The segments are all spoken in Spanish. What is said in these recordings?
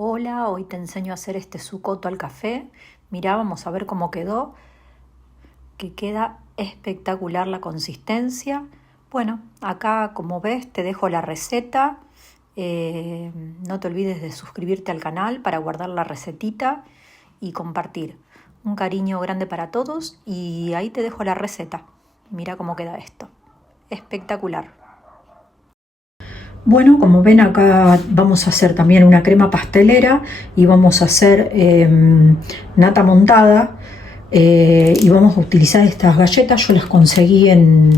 Hola, hoy te enseño a hacer este sucoto al café. Mirá, vamos a ver cómo quedó, que queda espectacular la consistencia. Bueno, acá como ves te dejo la receta. No te olvides de suscribirte al canal para guardar la recetita y compartir. Un cariño grande para todos y ahí te dejo la receta. Mira cómo queda esto. Espectacular. Bueno, como ven acá vamos a hacer también una crema pastelera y vamos a hacer nata montada y vamos a utilizar estas galletas. Yo las conseguí en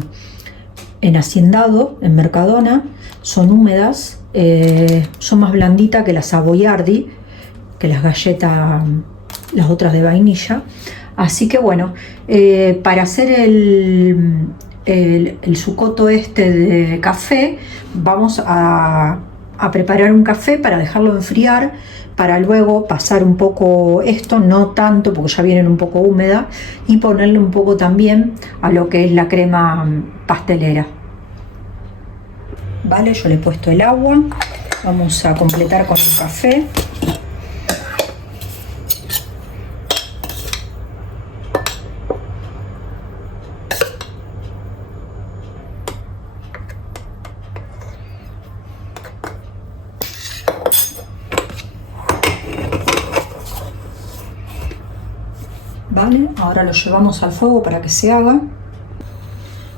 Hacendado, en Mercadona. Son húmedas, son más blanditas que las Savoiardi, que las galletas, las otras de vainilla. Así que bueno, para hacer el sucoto este de café, vamos a preparar un café para dejarlo enfriar, para luego pasar un poco esto, no tanto porque ya vienen un poco húmedas, y ponerle un poco también a lo que es la crema pastelera. Vale, yo le he puesto el agua, vamos a completar con el café. Vale, ahora lo llevamos al fuego para que se haga.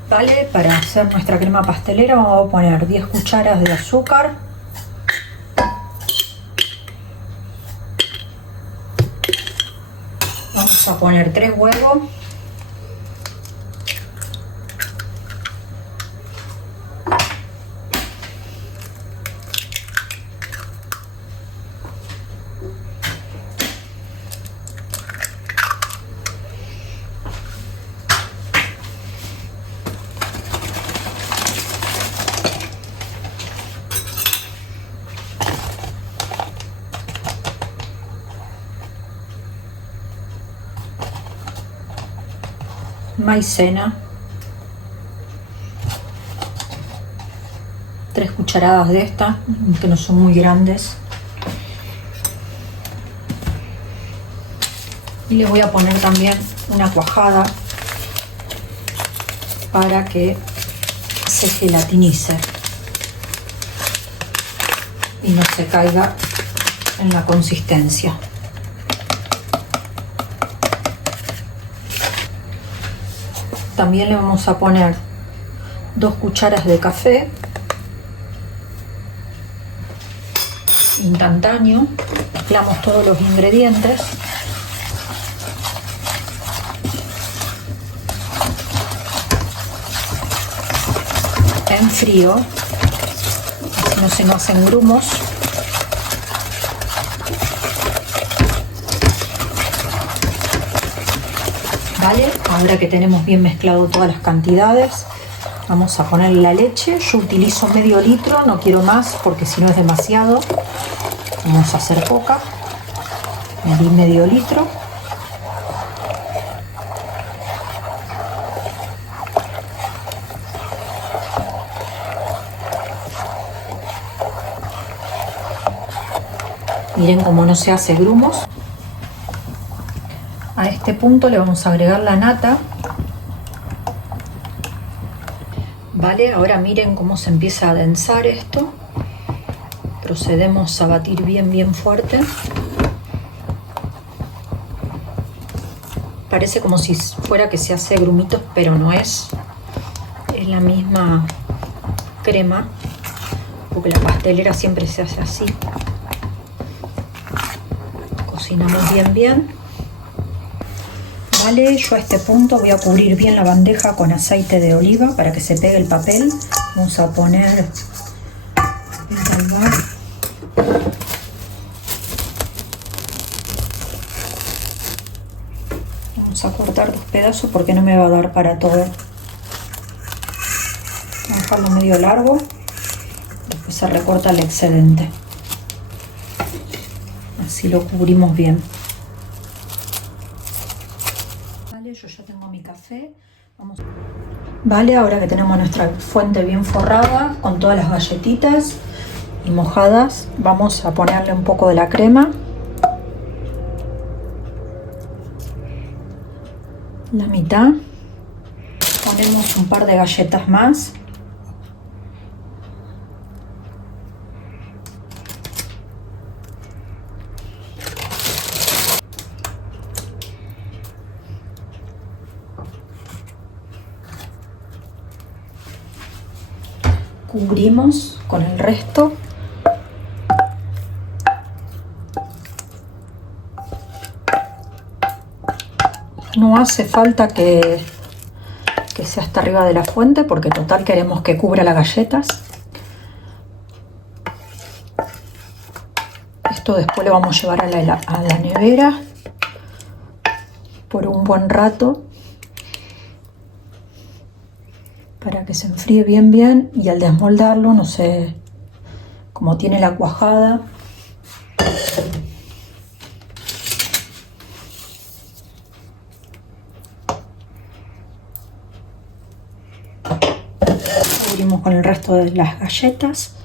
Vale, para hacer nuestra crema pastelera vamos a poner 10 cucharas de azúcar, vamos a poner 3 huevos, maicena, 3 cucharadas de esta, que no son muy grandes, y le voy a poner también una cuajada para que se gelatinice y no se caiga en la consistencia. También le vamos a poner 2 cucharas de café instantáneo. Mezclamos todos los ingredientes. En frío, así no se nos hacen grumos. Vale, ahora que tenemos bien mezclado todas las cantidades, vamos a poner la leche. Yo utilizo medio litro, no quiero más porque si no es demasiado. Vamos a hacer poca. Medí medio litro. Miren cómo no se hace grumos. A este punto le vamos a agregar la nata. Vale, ahora miren cómo se empieza a adensar esto. Procedemos a batir bien fuerte. Parece como si fuera que se hace grumitos, pero no es. Es la misma crema, porque la pastelera siempre se hace así. Cocinamos bien. Vale, yo a este punto voy a cubrir bien la bandeja con aceite de oliva para que se pegue el papel. Vamos a poner el albal. Vamos a cortar 2 pedazos porque no me va a dar para todo. Vamos a dejarlo medio largo. Después se recorta el excedente. Así lo cubrimos bien. Yo ya tengo mi café. Vale, ahora que tenemos nuestra fuente bien forrada con todas las galletitas, y mojadas. Vamos a ponerle un poco de la crema, la mitad. Ponemos un par de galletas más. Cubrimos con el resto. No hace falta que sea hasta arriba de la fuente, porque total queremos que cubra las galletas. Esto después lo vamos a llevar a la nevera por un buen rato para que se enfríe bien, y al desmoldarlo, no sé, como tiene la cuajada, cubrimos con el resto de las galletas.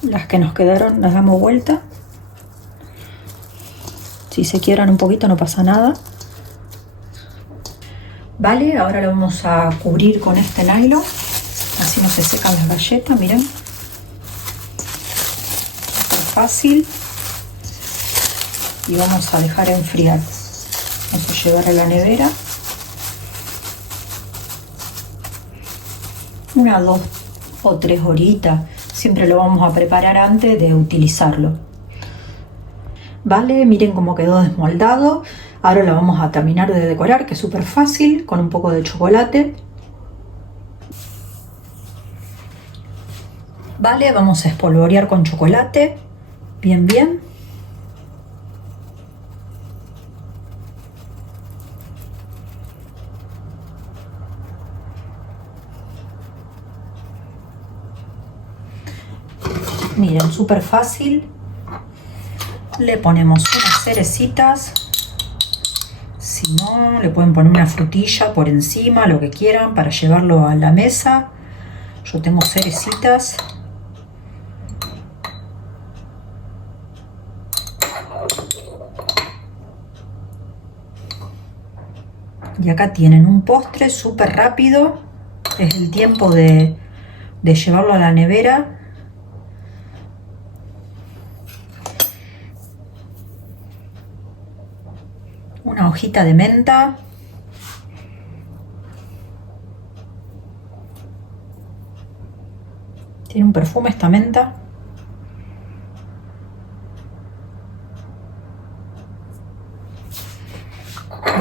Las que nos quedaron las damos vuelta. Si se quiebran un poquito no pasa nada. Vale, ahora lo vamos a cubrir con este nylon, así no se secan las galletas, miren. Es fácil. Y vamos a dejar enfriar. Vamos a llevar a la nevera unas 2 o 3 horitas. Siempre lo vamos a preparar antes de utilizarlo. Vale, miren cómo quedó desmoldado. Ahora lo vamos a terminar de decorar, que es súper fácil, con un poco de chocolate. Vale, vamos a espolvorear con chocolate, bien. Miren, súper fácil. Le ponemos unas cerecitas. Si no, le pueden poner una frutilla por encima, lo que quieran, para llevarlo a la mesa. Yo tengo cerecitas. Y acá tienen un postre súper rápido. Es el tiempo de llevarlo a la nevera. Una hojita de menta. Tiene un perfume esta menta.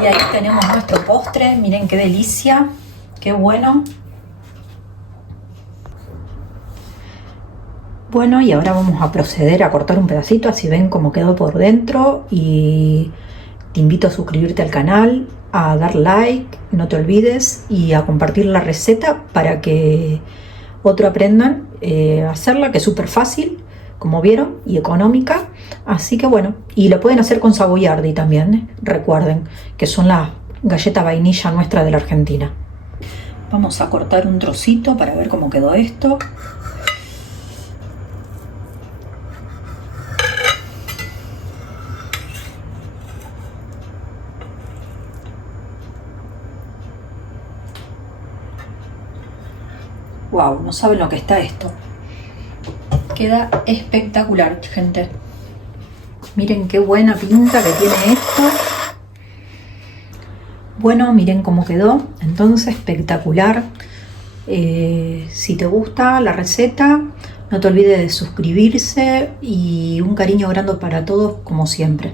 Y ahí tenemos nuestro postre. Miren qué delicia, qué bueno. Bueno, y ahora vamos a proceder a cortar un pedacito, así ven cómo quedó por dentro. Y te invito a suscribirte al canal, a dar like, no te olvides, y a compartir la receta para que otros aprendan a hacerla, que es súper fácil, como vieron, y económica. Así que bueno, y lo pueden hacer con Savoiardi también, recuerden, que son las galletas vainilla nuestra de la Argentina. Vamos a cortar un trocito para ver cómo quedó esto. Wow, no saben lo que está esto. Queda espectacular, gente. Miren qué buena pinta que tiene esto. Bueno, miren cómo quedó. Entonces, espectacular. Si te gusta la receta, no te olvides de suscribirse, y un cariño grande para todos, como siempre.